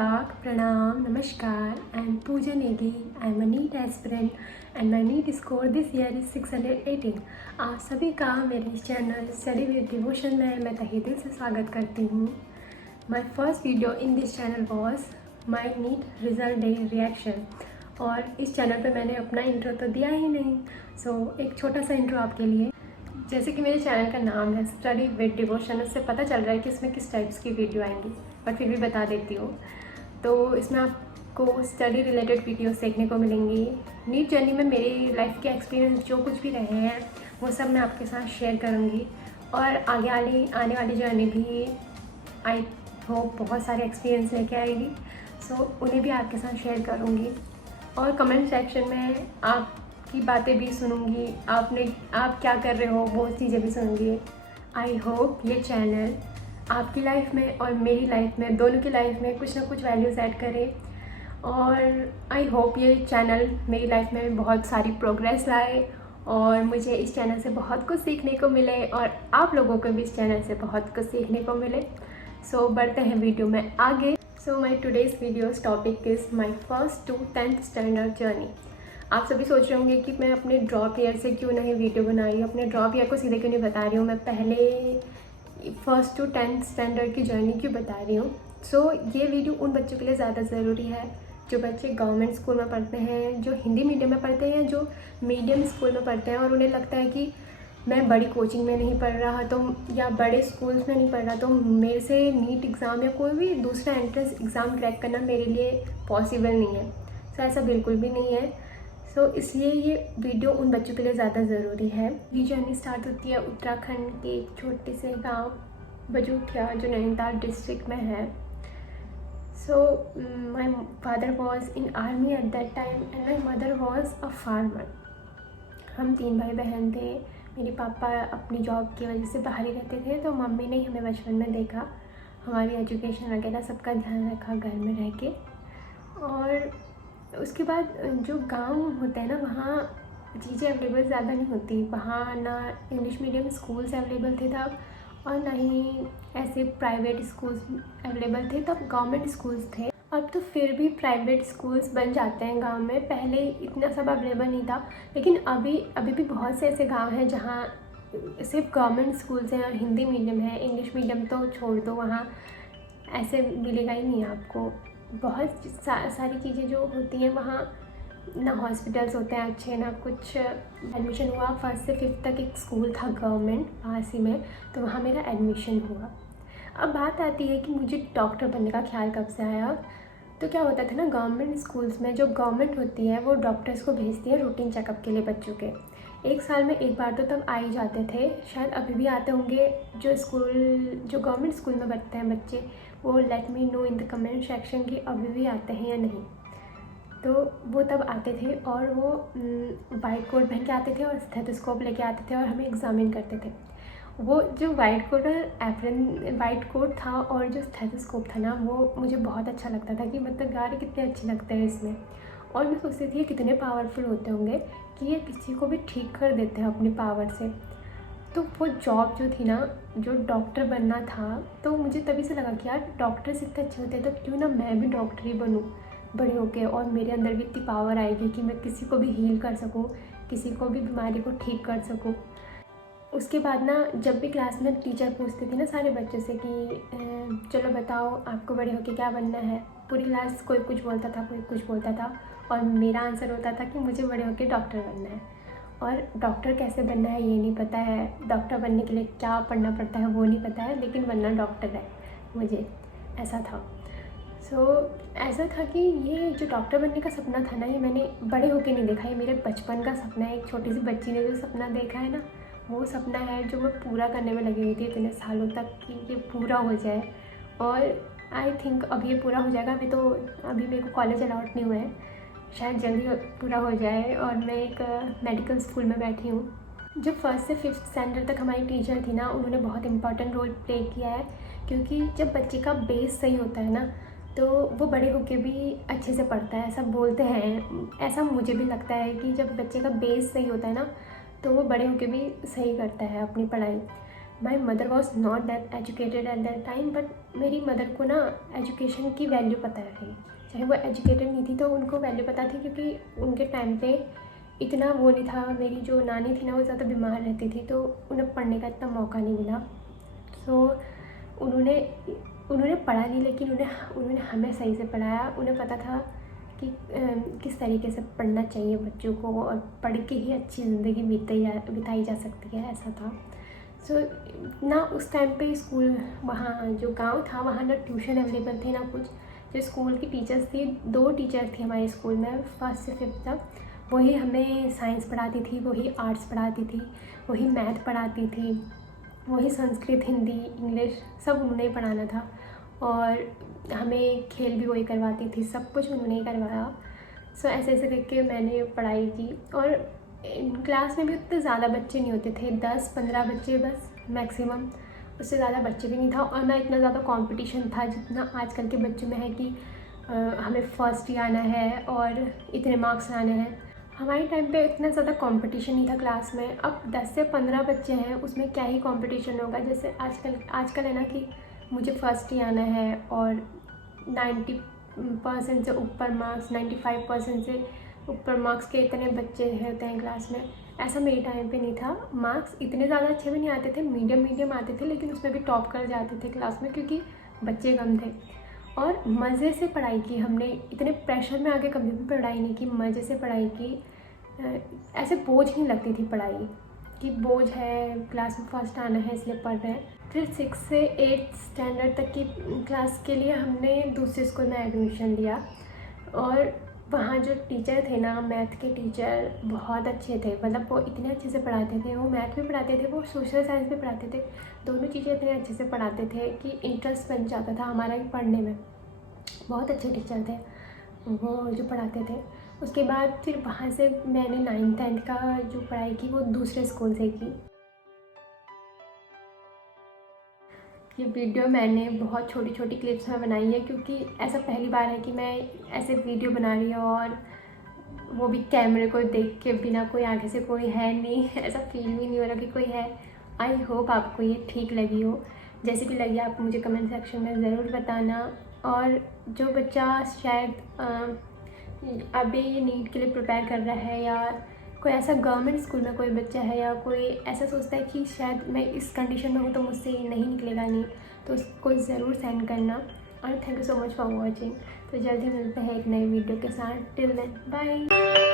आदाब, प्रणाम, नमस्कार. I am Pooja Negi. I am a NEET aspirant and my NEET score this year is 618. आप सभी का मेरे चैनल स्टडी विद डिवोशन में मैं तहे दिल से स्वागत करती हूँ. My first video in this channel was my NEET result day reaction. और इस चैनल पे मैंने अपना इंट्रो तो दिया ही नहीं, एक छोटा सा इंट्रो आपके लिए. जैसे कि मेरे चैनल का नाम है स्टडी विद डिवोशन, उससे पता चल रहा है कि इसमें किस टाइप्स की वीडियो आएंगी, बट फिर भी बता देती हूँ. तो इसमें आपको स्टडी रिलेटेड वीडियोस देखने को मिलेंगी. नीट जर्नी में मेरी लाइफ के एक्सपीरियंस जो कुछ भी रहे हैं वो सब मैं आपके साथ शेयर करूँगी. और आगे आने वाली जर्नी भी आई होप बहुत सारे एक्सपीरियंस लेके आएगी, उन्हें भी आपके साथ शेयर करूँगी. और कमेंट सेक्शन में आपकी बातें भी सुनूँगी, आप क्या कर रहे हो वो चीज़ें भी सुनूँगी. आई होप ये चैनल आपकी लाइफ में और मेरी लाइफ में, दोनों की लाइफ में कुछ ना कुछ वैल्यूज़ ऐड करे. और आई होप ये चैनल मेरी लाइफ में बहुत सारी प्रोग्रेस लाए और मुझे इस चैनल से बहुत कुछ सीखने को मिले और आप लोगों को भी इस चैनल से बहुत कुछ सीखने को मिले. बढ़ते हैं वीडियो में आगे. My today's video's topic is my first to 10th standard journey. आप सभी सोच रहे होंगे कि मैं अपने ड्रॉप ईयर से क्यों नहीं वीडियो बनाई, अपने ड्रॉप ईयर को सीधे क्यों नहीं बता रही हूँ, मैं पहले फर्स्ट टू 10th स्टैंडर्ड की जर्नी क्यों बता रही हूँ. ये वीडियो उन बच्चों के लिए ज़्यादा ज़रूरी है जो बच्चे गवर्नमेंट स्कूल में पढ़ते हैं, जो हिंदी मीडियम में पढ़ते हैं, जो मीडियम स्कूल में पढ़ते हैं और उन्हें लगता है कि मैं बड़ी कोचिंग में नहीं पढ़ रहा तो या बड़े स्कूल्स में नहीं पढ़ रहा तो मेरे से नीट एग्ज़ाम या कोई भी दूसरा एंट्रेंस एग्ज़ाम क्रैक करना मेरे लिए पॉसिबल नहीं है. ऐसा बिल्कुल भी नहीं है. इसलिए ये वीडियो उन बच्चों के लिए ज़्यादा ज़रूरी है. ये जर्नी स्टार्ट होती है उत्तराखंड के एक छोटे से गांव बजूठिया जो नैनीताल डिस्ट्रिक्ट में है. My father was in army at that time and my mother was a farmer. हम 3 भाई बहन थे. मेरे पापा अपनी जॉब की वजह से बाहर ही रहते थे, तो मम्मी ने हमें बचपन में देखा, हमारी एजुकेशन वगैरह सबका ध्यान रखा घर में रह के. और उसके बाद जो गांव होता है ना, वहाँ चीज़ें अवेलेबल ज़्यादा नहीं होती. वहाँ ना इंग्लिश मीडियम स्कूल्स अवेलेबल थे तब और ना ही ऐसे प्राइवेट स्कूल्स अवेलेबल थे. तब गवर्नमेंट स्कूल्स थे. अब तो फिर भी प्राइवेट स्कूल्स बन जाते हैं गांव में, पहले इतना सब अवेलेबल नहीं था. लेकिन अभी भी बहुत से ऐसे गांव हैं जहाँ सिर्फ गवर्नमेंट स्कूल्स हैं और हिंदी मीडियम है. इंग्लिश मीडियम तो छोड़ दो, वहाँ ऐसे मिलेगा ही नहीं आपको. बहुत सारी चीज़ें जो होती हैं वहाँ, ना हॉस्पिटल्स होते हैं अच्छे, ना कुछ. एडमिशन हुआ 1st से 5th तक एक स्कूल था गवर्नमेंट पास ही में, तो वहाँ मेरा एडमिशन हुआ. अब बात आती है कि मुझे डॉक्टर बनने का ख्याल कब से आया. तो क्या होता था ना, गवर्नमेंट स्कूल्स में जो गवर्नमेंट होती है वो डॉक्टर्स को भेजती है रूटीन चेकअप के लिए बच्चों के. 1 साल में एक बार तो तब आ ही जाते थे, शायद अभी भी आते होंगे. जो गवर्नमेंट स्कूल में पढ़ते हैं बच्चे, वो let me know in the comment section कि अभी भी आते हैं या नहीं. तो वो तब आते थे और वो वाइट कोट पहन के आते थे और स्टेथोस्कोप लेके आते थे और हमें एग्जामिन करते थे. वो जो वाइट कोट और एप्रन वाइट कोट था और जो स्टेथोस्कोप था ना, वो मुझे बहुत अच्छा लगता था कि मतलब यार कितने अच्छे लगते हैं इसमें. और मैं सोचती थी कितने पावरफुल होते होंगे कि ये किसी को भी ठीक कर देते हैं अपनी पावर से. तो वो जॉब जो थी ना, जो डॉक्टर बनना था, तो मुझे तभी से लगा कि यार डॉक्टर्स इतने अच्छे होते हैं तो क्यों ना मैं भी डॉक्टर ही बनूँ बड़े होके, और मेरे अंदर भी इतनी पावर आएगी कि मैं किसी को भी हील कर सकूँ, किसी को भी बीमारी को ठीक कर सकूँ. उसके बाद ना, जब भी क्लास में टीचर पूछती थी ना सारे बच्चों से कि चलो बताओ आपको बड़े होके क्या बनना है, पूरी क्लास कोई कुछ बोलता था, कोई कुछ बोलता था, और मेरा आंसर होता था कि मुझे बड़े होके डॉक्टर बनना है. और डॉक्टर कैसे बनना है ये नहीं पता है, डॉक्टर बनने के लिए क्या पढ़ना पड़ता है वो नहीं पता है, लेकिन बनना डॉक्टर है मुझे, ऐसा था. ऐसा था कि ये जो डॉक्टर बनने का सपना था ना, ये मैंने बड़े होके नहीं देखा, ये मेरे बचपन का सपना है. एक छोटी सी बच्ची ने जो सपना देखा है ना, वो सपना है जो मैं पूरा करने में लगी हुई थी इतने सालों तक कि ये पूरा हो जाए. और आई थिंक अब ये पूरा हो जाएगा. अभी मेरे को कॉलेज अलाउट नहीं हुआ है, शायद जल्दी पूरा हो जाए. और मैं एक मेडिकल स्कूल में बैठी हूँ. जो 1st से 5th स्टैंडर्ड तक हमारी टीचर थी ना, उन्होंने बहुत इंपॉर्टेंट रोल प्ले किया है. क्योंकि जब बच्चे का बेस सही होता है ना, तो वो बड़े होके भी अच्छे से पढ़ता है, ऐसा बोलते हैं. ऐसा मुझे भी लगता है कि जब बच्चे का बेस सही होता है ना, तो वो बड़े होके भी सही करता है अपनी पढ़ाई. My mother was not that educated at that time, but मेरी मदर को ना एजुकेशन की वैल्यू पता है। चाहे वो एजुकेटेड नहीं थी तो उनको वैल्यू पता थी, क्योंकि उनके टाइम पे इतना वो नहीं था। मेरी जो नानी थी ना वो ज़्यादा बीमार रहती थी, तो उन्हें पढ़ने का इतना मौका नहीं मिला। सो उन्होंने पढ़ा नहीं, लेकिन उन्होंने हमें सही से पढ़ाया। उन्हें पता था कि किस तरीके से पढ़ना चाहिए बच्चों को, और पढ़ के ही अच्छी ज़िंदगी बिताई जा सकती है, ऐसा था। सो ना उस टाइम पे स्कूल, वहाँ जो गांव था वहाँ ना ट्यूशन अवेलेबल थे ना कुछ। जो स्कूल की टीचर्स थी, 2 टीचर थी हमारे स्कूल में 1st से 5th तक। वही हमें साइंस पढ़ाती थी, वही आर्ट्स पढ़ाती थी, वही मैथ पढ़ाती थी, वही संस्कृत, हिंदी, इंग्लिश सब उन्होंने ही पढ़ाना था। और हमें खेल भी वही करवाती थी, सब कुछ उन्होंने ही करवाया। सो ऐसे ऐसे करके मैंने पढ़ाई की। और क्लास में भी उतने ज़्यादा बच्चे नहीं होते थे, 10-15 बच्चे बस मैक्सिमम, उससे ज़्यादा बच्चे भी नहीं था। और ना इतना ज़्यादा कंपटीशन था जितना आजकल के बच्चों में है कि हमें फर्स्ट ही आना है और इतने मार्क्स लाने हैं। हमारे टाइम पे इतना ज़्यादा कंपटीशन नहीं था क्लास में। अब 10 से 15 बच्चे हैं, उसमें क्या ही कंपटीशन होगा। जैसे आजकल है ना कि मुझे फर्स्ट ही आना है, और 90% से ऊपर मार्क्स, 95% से ऊपर मार्क्स के इतने बच्चे होते हैं क्लास में। ऐसा मेरे टाइम पे नहीं था। मार्क्स इतने ज़्यादा अच्छे भी नहीं आते थे, मीडियम आते थे, लेकिन उसमें भी टॉप कर जाते थे क्लास में, क्योंकि बच्चे कम थे। और मज़े से पढ़ाई की हमने, इतने प्रेशर में आके कभी भी पढ़ाई नहीं की, मज़े से पढ़ाई की। ऐसे बोझ नहीं लगती थी पढ़ाई कि बोझ है, क्लास में फर्स्ट आना है इसलिए पढ़ रहे हैं। फिर 6 से 8 स्टैंडर्ड तक की क्लास के लिए हमने दूसरे स्कूल में एडमिशन लिया। और वहाँ जो टीचर थे ना, मैथ के टीचर बहुत अच्छे थे। मतलब वो इतने अच्छे से पढ़ाते थे, वो मैथ भी पढ़ाते थे, वो सोशल साइंस भी पढ़ाते थे। दोनों चीज़ें इतने अच्छे से पढ़ाते थे कि इंटरेस्ट बन जाता था हमारा भी पढ़ने में। बहुत अच्छे टीचर थे वो जो पढ़ाते थे। उसके बाद फिर वहाँ से मैंने 9th 10th का जो पढ़ाई की वो दूसरे स्कूल से की। ये वीडियो मैंने बहुत छोटी छोटी क्लिप्स में बनाई है, क्योंकि ऐसा पहली बार है कि मैं ऐसे वीडियो बना रही हूँ, और वो भी कैमरे को देख के, बिना कोई आगे से कोई है नहीं, ऐसा फील भी नहीं हो रहा कि कोई है। आई होप आपको ये ठीक लगी हो। जैसे भी लगी आप मुझे कमेंट सेक्शन में ज़रूर बताना। और जो बच्चा शायद अभी नीट के लिए प्रिपेयर कर रहा है, या कोई ऐसा गवर्नमेंट स्कूल में कोई बच्चा है, या कोई ऐसा सोचता है कि शायद मैं इस कंडीशन में हूँ तो मुझसे नहीं निकलेगा नीट, तो उसको ज़रूर सेंड करना। और thank you so much for watching. तो जल्दी मिलते हैं एक नई वीडियो के साथ। Till then bye.